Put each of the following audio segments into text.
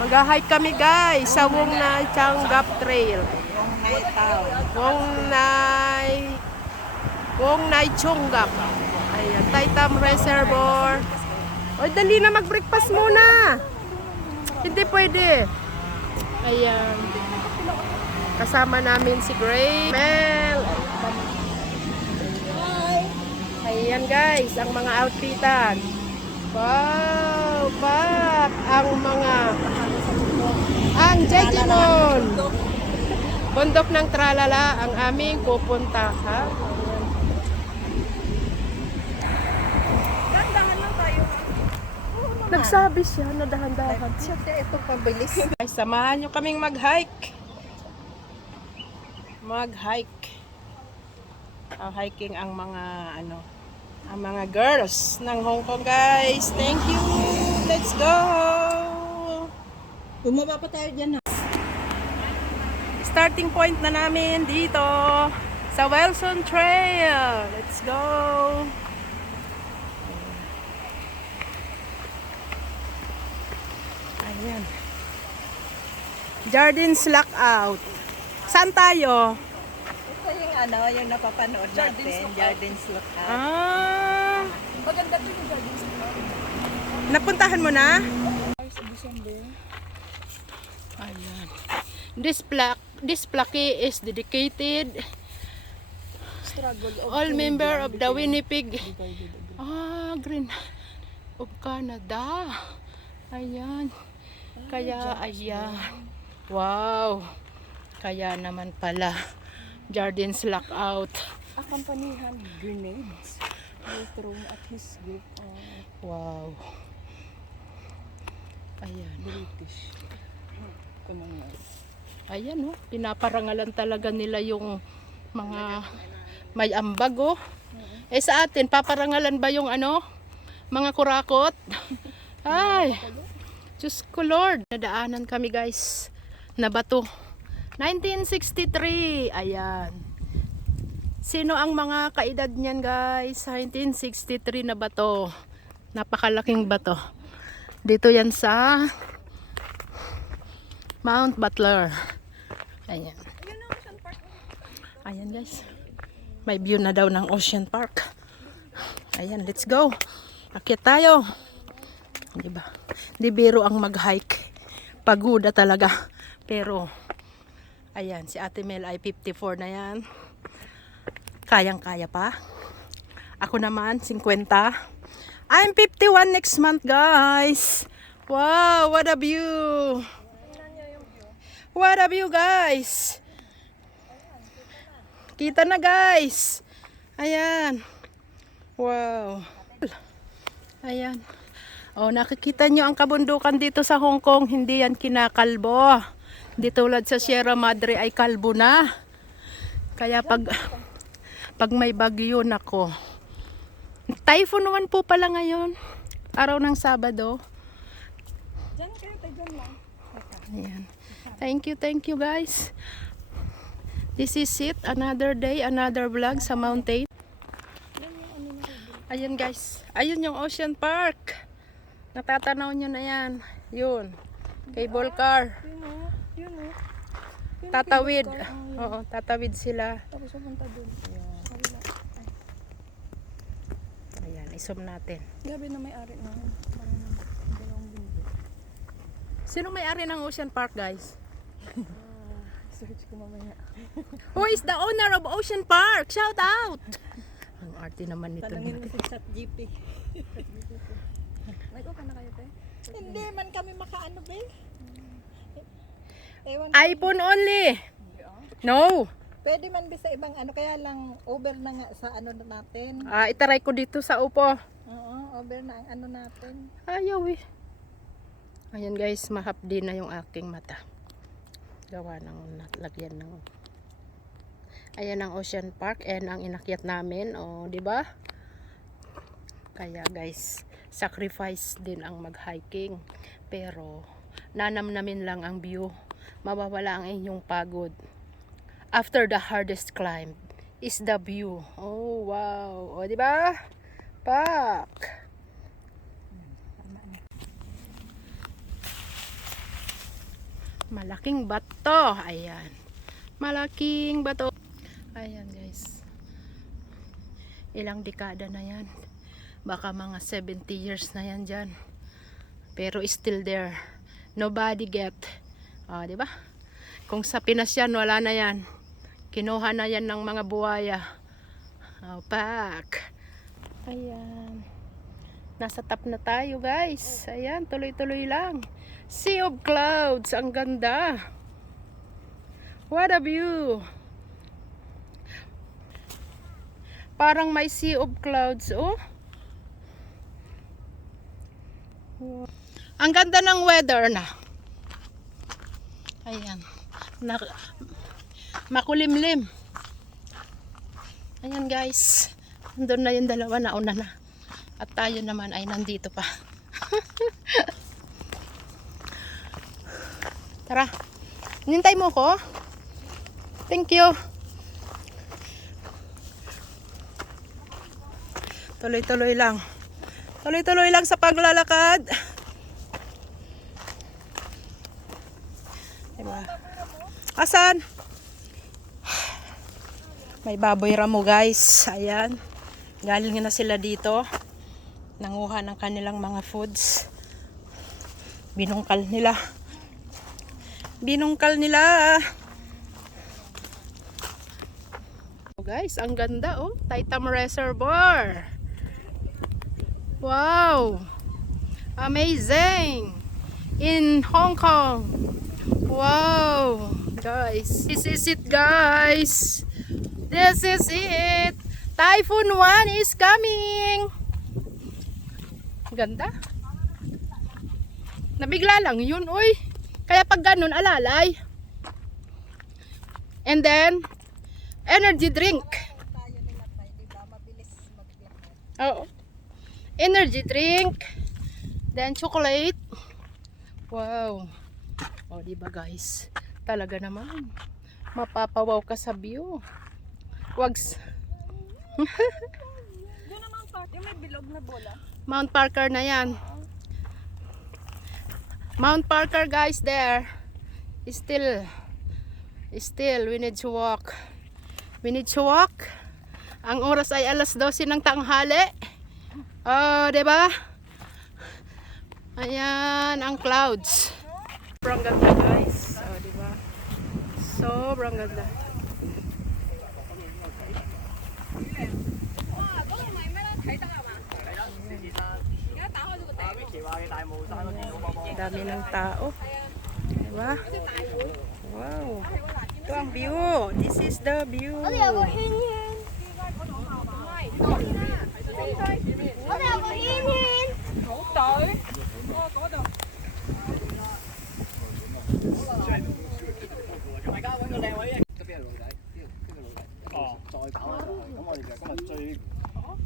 Mag-hike kami guys sa Wong Nai Changgap Trail. Wong Nai Changgap. Ayan, Taitam Reservoir. O, dali na mag-breakfast muna. Hindi pwede. Ayan. Kasama namin si Gray. Mel. Ayan guys, ang mga outfitan. Wow, pak! Ang Jejimon! Bundok ng Tralala ang aming pupuntahan. Dahan lang tayo. Nagsabi siya na dahan-dahan siya. Ito pabilis. Ay, samahan nyo kaming mag-hike. Hiking ang mga ang mga girls ng Hong Kong guys. Thank you. Let's go. Bumaba pa tayo dyan ha. Starting point na namin dito sa Wilson Trail. Let's go. Ayan. Jardins Lockout. Saan tayo? Ito yung napapanood natin. Jardins Lookout. Ah, Maganda to yung Jardins Lookout. napuntahan mo na? Sa December. Ayan. This plaque is dedicated Struggle of all member of the Winnipeg Green of Canada. Ayan. Kaya ayan. Wow. Kaya naman pala Jardins Lockout. Akampanihan grenades were thrown at his group of Wow. Ayan. British. Ayan oh, pinaparangalan talaga nila yung mga may ambag oh. Eh sa atin, paparangalan ba yung mga kurakot? Ay, Diyos ko Lord. Nadaanan kami guys na bato. 1963, ayan. Sino ang mga kaedad niyan guys? 1963 na bato. Napakalaking bato. Dito yan sa Mount Butler. Ayan. Ayan guys. May view na daw ng Ocean Park. Ayan, let's go. Akit tayo. Diba? Di biro ang mag-hike. Pagoda talaga. Pero, ayan, si Ate Mel ay 54 na yan. Kayang-kaya pa. Ako naman, 50. I'm 51 next month, guys. Wow, what a view. What a view, guys. Kita na, guys. Ayan. Wow. Ayan. Oh, nakikita nyo ang kabundukan dito sa Hong Kong. Hindi yan kinakalbo. Hindi tulad sa Sierra Madre ay kalbo na. Kaya pag may bagyo nako. Typhoon 1 po pala ngayon. Araw ng Sabado. Diyan kayo, tayo lang. Ayan. Thank you guys. This is it. Another day, another vlog sa mountain. Ayan guys. Ayun yung Ocean Park. Natatanaw nyo na yan. Yun. Cable car. Yun o. Tatawid. Oo, tatawid sila. Tapos pupunta dun. Ayan, isom natin. Gabi na may-ari na. Parang dalawang linggo. Sino may-ari ng Ocean Park guys? Search ko mamaya. Who is the owner of Ocean Park? Shout out! Ang arte naman nito. Tanungin mo si ChatGPT. Nag-open na kayo, te? Hindi man kami makaano, be. Ewan. iPhone only. No. Pwede man be sa ibang kaya lang over na nga sa natin. Itaray ko dito sa upo. Oo, over na ang natin. Ayaw eh. Ayan guys, mahapdi na yung aking mata. Gawa ng lagyan ng. Ayan ang Ocean Park and ang inakyat namin, di ba? Kaya guys, sacrifice din ang mag-hiking. Pero nanamnamin lang ang view. Mawawala ang inyong pagod. After the hardest climb is the view. Oh, wow. Di ba? Pak. Malaking bato. Ayan. Malaking bato. Ayan guys. Ilang dekada na yan. Baka mga 70 years na yan dyan. Pero still there. Nobody get. Di ba? Kung sa Pinas yan, wala na yan. Kinuha na yan ng mga buhaya. Pak. Ayan. Nasa top na tayo guys. Ayan, tuloy-tuloy lang. Sea of clouds. Ang ganda. What a view. Parang may sea of clouds. Oh. Ang ganda ng weather na. Ayan. Makulimlim. Ayan guys. Nandun na yung dalawa, nauna na. At tayo naman ay nandito pa. Tara. Nintay mo ko? Thank you. Tuloy-tuloy lang. Tuloy-tuloy lang sa paglalakad. Diba? Asan? May baboy ramo guys. Ayan. Galing na sila dito. Nanguha ng kanilang mga foods. Binungkal nila. Binungkal nila. Oh guys, ang ganda oh. Taitam Reservoir. Wow. Amazing. In Hong Kong. Wow. Guys, this is it guys. This is it. Typhoon 1 is coming. Ganda. Nabigla lang yun, uy. Kaya pag ganun, alalay. And then, energy drink. Oo. Energy drink. Then, chocolate. Wow. O, diba guys? Talaga naman. Mapapawaw ka sa view. Wags. Doon naman part, yung may bilog na bola. Mount Parker na yan. Mount Parker guys there. Still we need to walk. We need to walk. Ang oras ay alas 12 ng tanghali. Oh, 'di ba? Ayan ang clouds. Sobrang ganda guys. Oh, 'di ba? Sobrang ganda. Dami ng tao. Diba? Wow. Ito ang view. This is the view.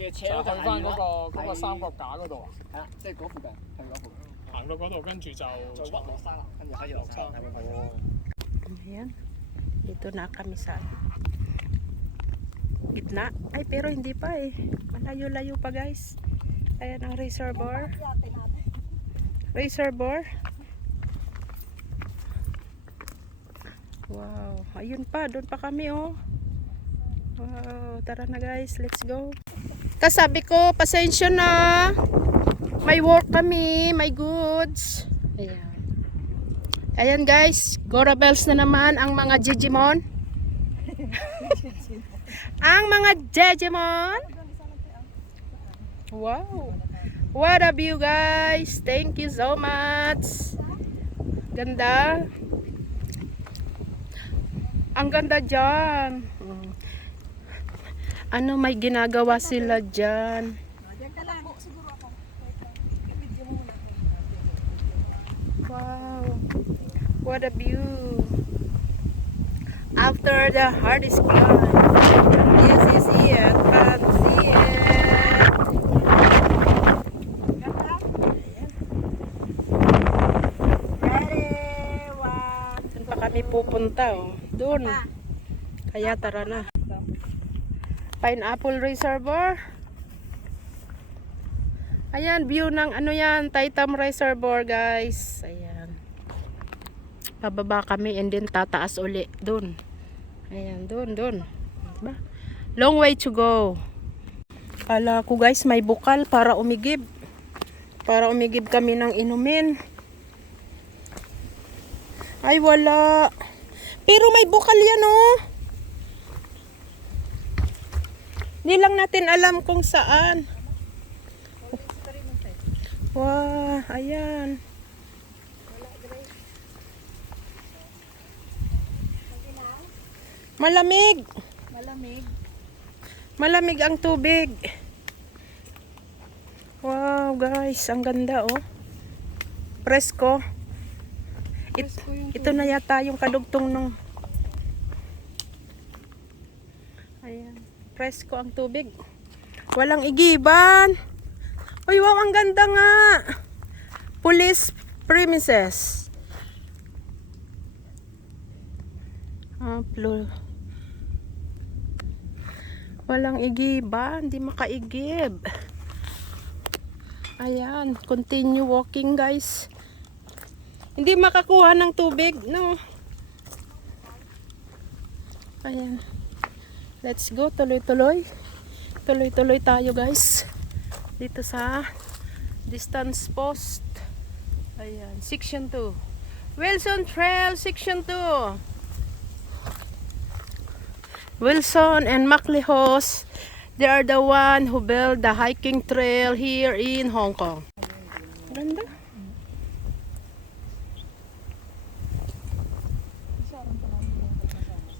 就去翻嗰個三角架嗰度啊，係啦，即係嗰附近，係嗰附近。行到嗰度，跟住就再屈落山啦，跟住可以落山。Ayan. Dito na kami sa gitna. Ay, pero hindi pa eh. Malayo-layo pa guys. Ayan ang reservoir. Reservoir. Wow. Ayun pa. Doon pa kami oh. Wow. Tara na guys. Let's go. Kasabi ko, pasensya na. May work kami. May goods. Ayan. Ayan guys. Gora bells na naman ang mga Jejimon. Ang mga Jejimon. Wow. What a view guys. Thank you so much. Ganda. Ang ganda dyan. Ano may ginagawa sila dyan? Wow. What a view. After the hardest climb. This is it. Can see it. Doon pa kami pupunta oh. Doon. Kaya tara na. Pineapple Reservoir. Ayan, view ng ano yan, Taitam Reservoir guys. Ayan. Pababa kami and then tataas uli. Dun. Ayan, dun. Diba? Long way to go. Kala ko guys, may bukal para umigib. Para umigib kami ng inumin. Ay, wala. Pero may bukal yan, oh. Hindi lang natin alam kung saan. Wow, ayan. Malamig. Malamig. Malamig ang tubig. Wow, guys, ang ganda, oh. Presko. Presko yung Ito na yata yung kadugtong nung. Ayan, presko ang tubig. Walang igiban. Uy, wow, ang ganda nga. Police premises. Walang igiban, hindi makaigib. Ayan, continue walking guys. Hindi makakuha ng tubig, no. Ayan. Let's go, tuloy-tuloy. Tuloy-tuloy tayo guys. Dito sa distance post. Ayan, section 2. Wilson Trail, section 2. Wilson and MacLehose, they are the one who built the hiking trail here in Hong Kong. Ganda.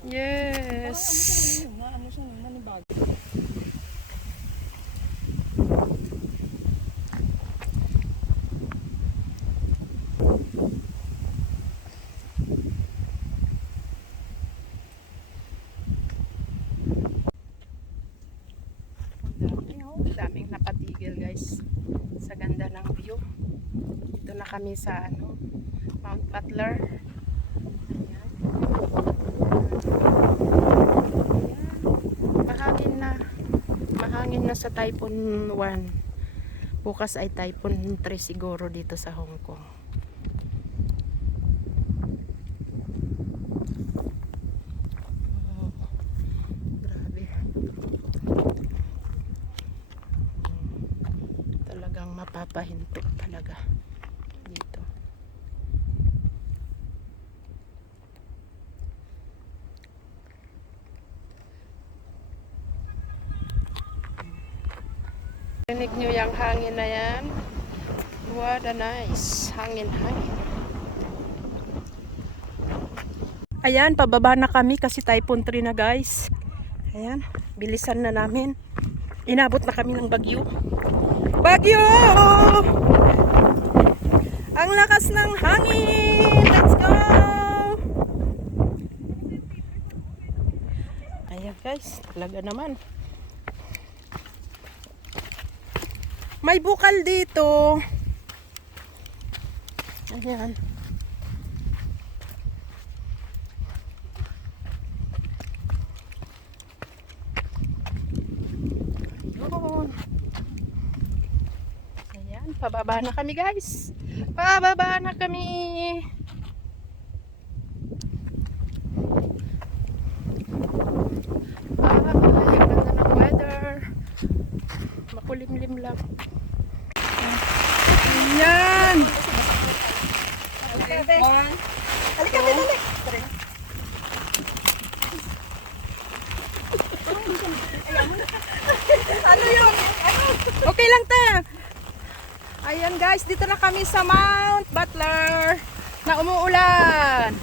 Yes. Ano siya, nanibag. Daming napatigil guys sa ganda ng view. Dito na kami sa Mount Butler. Ayan. Mahangin na sa Typhoon 1. Bukas ay Typhoon 3 siguro dito sa Hong Kong. Mapapahinto talaga dito. Rinig nyo yung hangin na yan. What a nice hangin. Ayan, pababa na kami kasi Typhoon 3 na guys. Ayan, bilisan na namin. Inabot na kami ng bagyo. Bagyo! Ang lakas ng hangin! Let's go! Ayan guys, talaga naman. May bukal dito. Ayan. Pababa na kami guys. Pababa na kami. Ang ganda ng weather. Makulimlim lang. Ayan. Halika, dali. Ano yun? Okay lang tayo. Ayan guys, dito na kami sa Mount Butler na umuulan.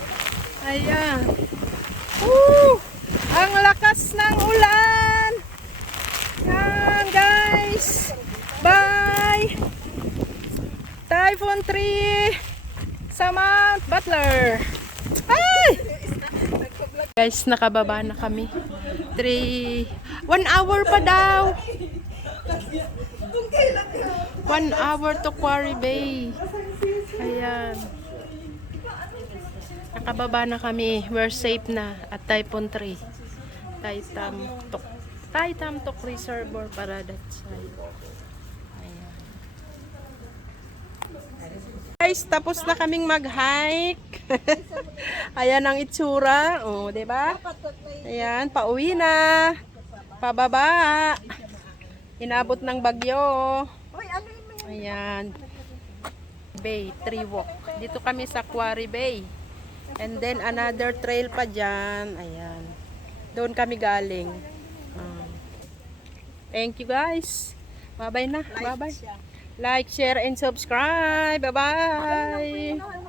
Ayan. Woo! Ang lakas ng ulan. Ayan guys. Bye. Typhoon 3 sa Mount Butler. Ay! Guys, nakababa na kami. 1 hour pa daw. 1 hour to Quarry Bay. Ayan. Nakababa na kami. We're safe na at Typhoon 3. Taitam Tok Reservoir para that side. Ayan. Guys, guys, tapos na kaming mag-hike. Ayan ang itsura. Oh, 'di ba? Ayan, pauwi na. Pababa. Inabot ng bagyo. Ayan. Bay, Tree Walk. Dito kami sa Quarry Bay. And then another trail pa dyan. Ayan. Doon kami galing. Thank you guys. Bye-bye na. Bye-bye. Like, share, and subscribe. Bye-bye.